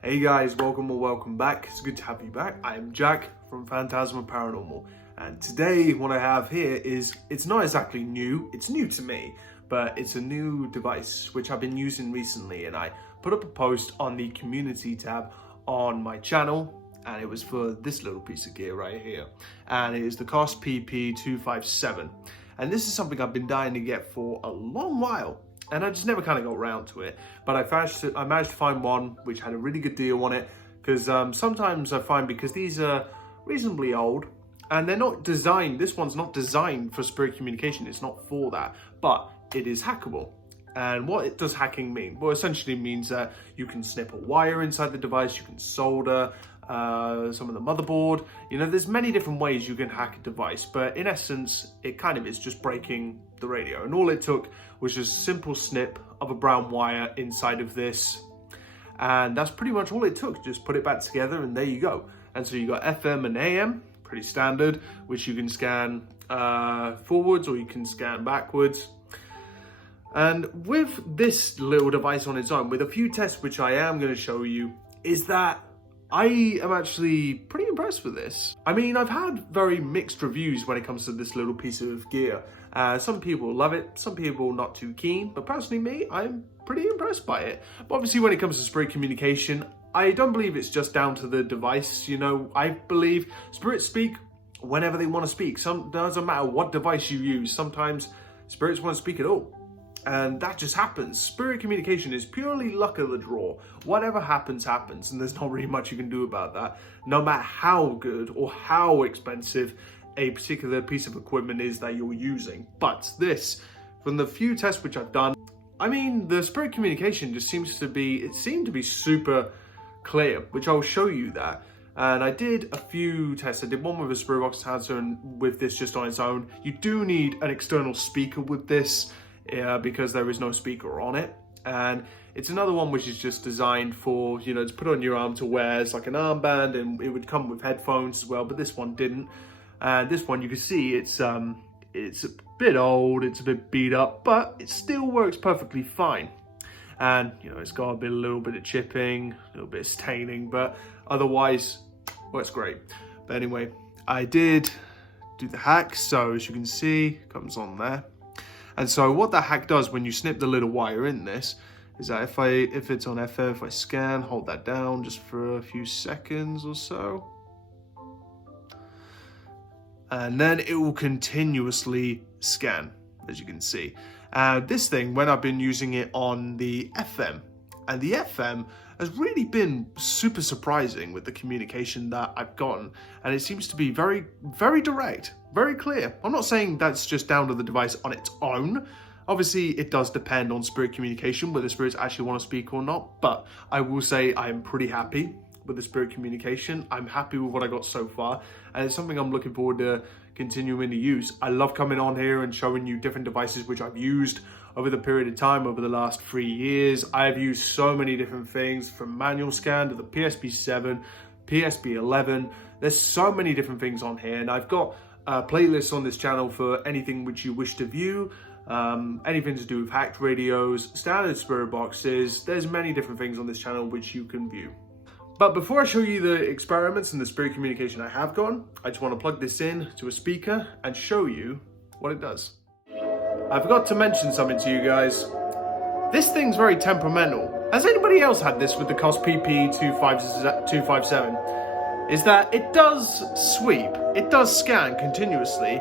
Hey guys, welcome or welcome back. It's good to have you back. I am Jack from Phantasma Paranormal, and today what I have here is, it's not exactly new, it's new to me, but it's a new device which I've been using recently, and I put up a post on the community tab on my channel, and it was for this little piece of gear right here, and it is the KOSS PP257, and this is something I've been dying to get for a long while. And I just never kind of got around to it. But I managed to find one which had a really good deal on it. Because sometimes I find, because these are reasonably old, and they're not designed, this one's not designed for spirit communication, it's not for that. But it is hackable. And what does hacking mean? Well, essentially it means that you can snip a wire inside the device, you can solder some of the motherboard. You know, there's many different ways you can hack a device, but in essence, it kind of is just breaking the radio. And all it took was just a simple snip of a brown wire inside of this. And that's pretty much all it took. Just put it back together and there you go. And so you got FM and AM, pretty standard, which you can scan forwards or you can scan backwards. And with this little device on its own, with a few tests which I am going to show you, is that I am actually pretty impressed with this. I mean, I've had very mixed reviews when it comes to this little piece of gear. Some people love it, some people not too keen, but personally me, I'm pretty impressed by it. But obviously when it comes to spirit communication, I don't believe it's just down to the device. You know, I believe spirits speak whenever they want to speak. Doesn't matter what device you use, sometimes spirits want to speak at all. And that just happens. Spirit communication is purely luck of the draw. Whatever happens, happens. And there's not really much you can do about that. No matter how good or how expensive a particular piece of equipment is that you're using. But this, from the few tests which I've done, I mean, the spirit communication just seemed to be super clear, which I'll show you that. And I did a few tests. I did one with a spirit box sensor and with this just on its own. You do need an external speaker with this, because there is no speaker on it. And it's another one which is just designed for, you know, to put on your arm to wear as like an armband, and it would come with headphones as well, but this one didn't. And this one, you can see it's a bit old, it's a bit beat up, but it still works perfectly fine. And, you know, it's got a little bit of chipping, a little bit of staining, but otherwise works great. But anyway, I did do the hack, so as you can see, it comes on there. And so what that hack does when you snip the little wire in this is that if it's on FM, if I scan, hold that down just for a few seconds or so. And then it will continuously scan, as you can see. This thing, when I've been using it on the FM, and the FM has really been super surprising with the communication that I've gotten. And it seems to be very, very direct, very clear. I'm not saying that's just down to the device on its own. Obviously, it does depend on spirit communication, whether spirits actually want to speak or not. But I will say I am pretty happy with the spirit communication. I'm happy with what I got so far. And it's something I'm looking forward to continuing to use. I love coming on here and showing you different devices which I've used over the period of time, over the last 3 years. I've used so many different things, from manual scan to the PSP7, PSP11. There's so many different things on here, and I've got playlists on this channel for anything which you wish to view, anything to do with hacked radios, standard spirit boxes. There's many different things on this channel which you can view. But before I show you the experiments and the spirit communication I have gone, I just want to plug this in to a speaker and show you what it does. I forgot to mention something to you guys. This thing's very temperamental. Has anybody else had this with the KOSS PP257? Is that it does sweep, it does scan continuously,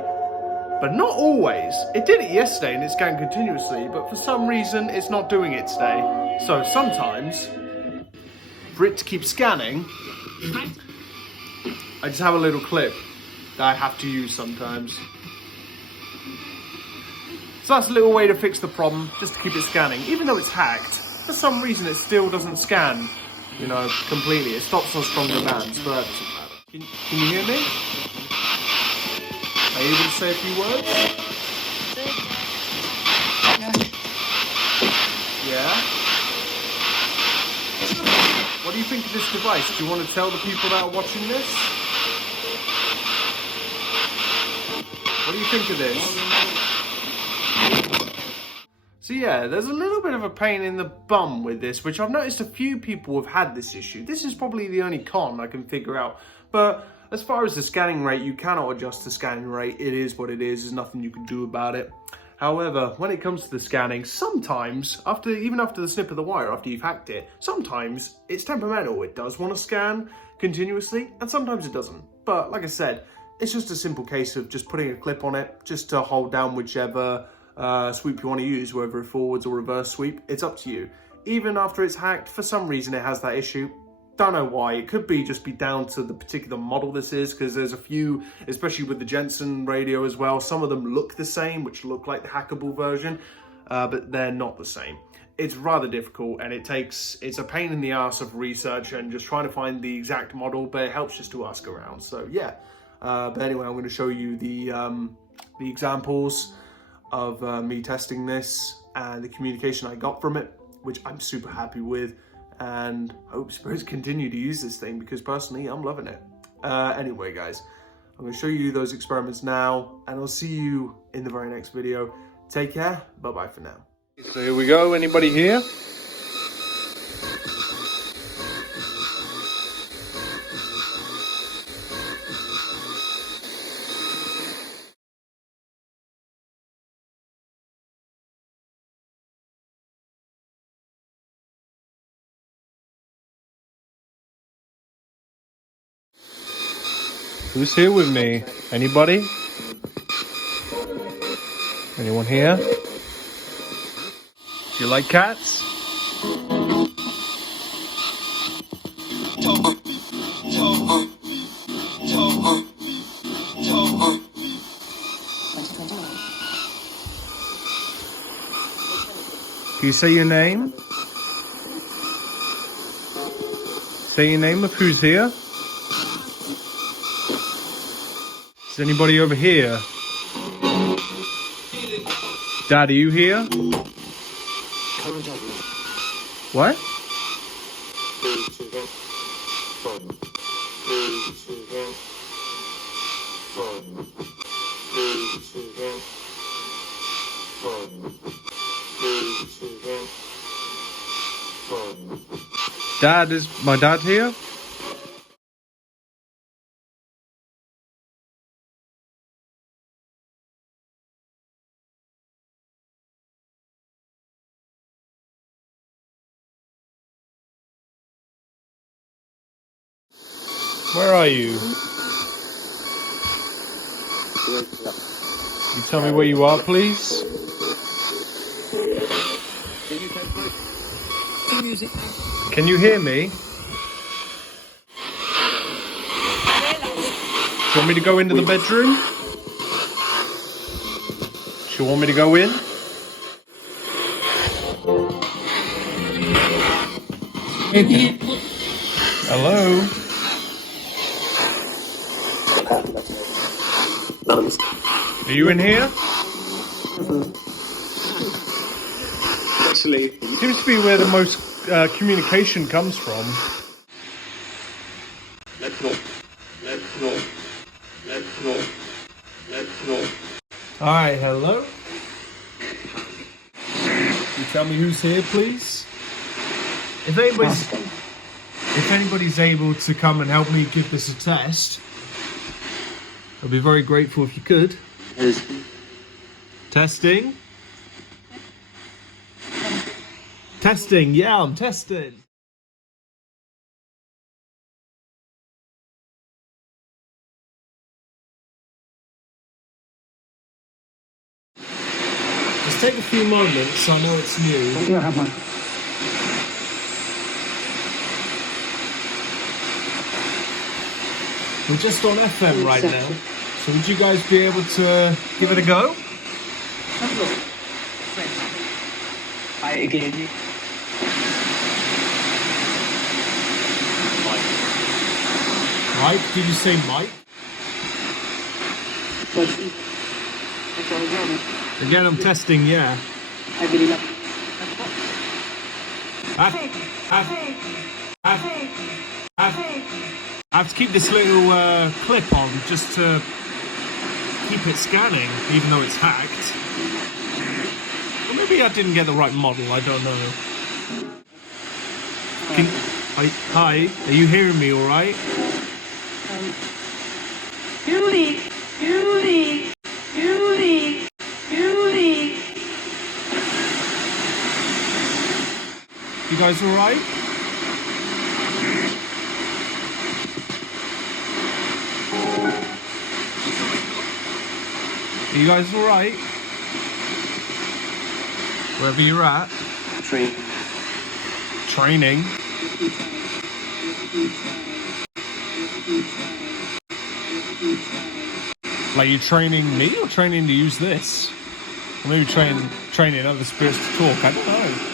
but not always. It did it yesterday and it scanned continuously, but for some reason it's not doing it today. So sometimes, for it to keep scanning, I just have a little clip that I have to use sometimes. So that's a little way to fix the problem, just to keep it scanning. Even though it's hacked, for some reason it still doesn't scan, you know, completely. It stops on strong demands, but can you hear me? Are you able to say a few words? Yeah? What do you think of this device? Do you want to tell the people that are watching this? What do you think of this? So yeah, there's a little bit of a pain in the bum with this, which I've noticed a few people have had this issue. This is probably the only con I can figure out. But as far as the scanning rate, you cannot adjust the scanning rate. It is what it is. There's nothing you can do about it. However, when it comes to the scanning, sometimes, even after the snip of the wire, after you've hacked it, sometimes it's temperamental. It does want to scan continuously, and sometimes it doesn't. But like I said, it's just a simple case of just putting a clip on it, just to hold down whichever sweep you want to use, whether forwards or reverse sweep. It's up to you. Even after it's hacked, for some reason it has that issue. Don't know why. It could be down to the particular model this is, because there's a few, especially with the Jensen radio as well, some of them look the same, which look like the hackable version, but they're not the same. It's rather difficult, and it's a pain in the ass of research and just trying to find the exact model, but it helps just to ask around. So yeah, but anyway, I'm going to show you the examples of me testing this and the communication I got from it, which I'm super happy with. And hope Spurs continue to use this thing, because personally I'm loving it. Anyway guys, I'm going to show you those experiments now, and I'll see you in the very next video. Take care, bye bye for now. So here we go. Anybody here? Who's here with me? Anybody? Anyone here? Do you like cats? Can you say your name? Say your name of who's here? Is anybody over here? Dad, are you here? What? Dad, is my dad here? Where are you? Can you tell me where you are, please? Can you hear me? Do you want me to go into the bedroom? Do you want me to go in? Hello? Are you in here? Actually, Seems to be where the most communication comes from. let's go. Alright, hello? Can you tell me who's here, please? If anybody's able to come and help me give this a test, I'd be very grateful if you could. Testing? Testing, yeah, I'm testing. Just take a few moments, I know it's new. We're just on FM right now, so would you guys be able to give it a go? Mike, did you say Mike? Again, I'm testing, yeah. I have to keep this little clip on just to keep it scanning, even though it's hacked. Or maybe I didn't get the right model, I don't know. Hi, are you hearing me alright? Julie. You guys alright? Are you guys alright? Wherever you're at? Training? Like you training me or training to use this? Or maybe training other spirits to talk, I don't know.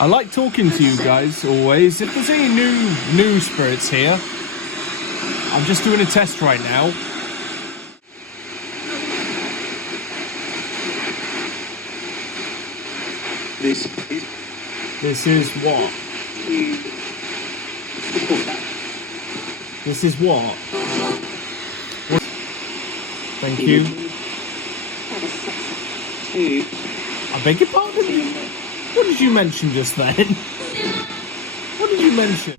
I like talking to you guys always. If there's any new spirits here, I'm just doing a test right now. This is what? This is what? Thank you. I beg your pardon? What did you mention just then? What did you mention?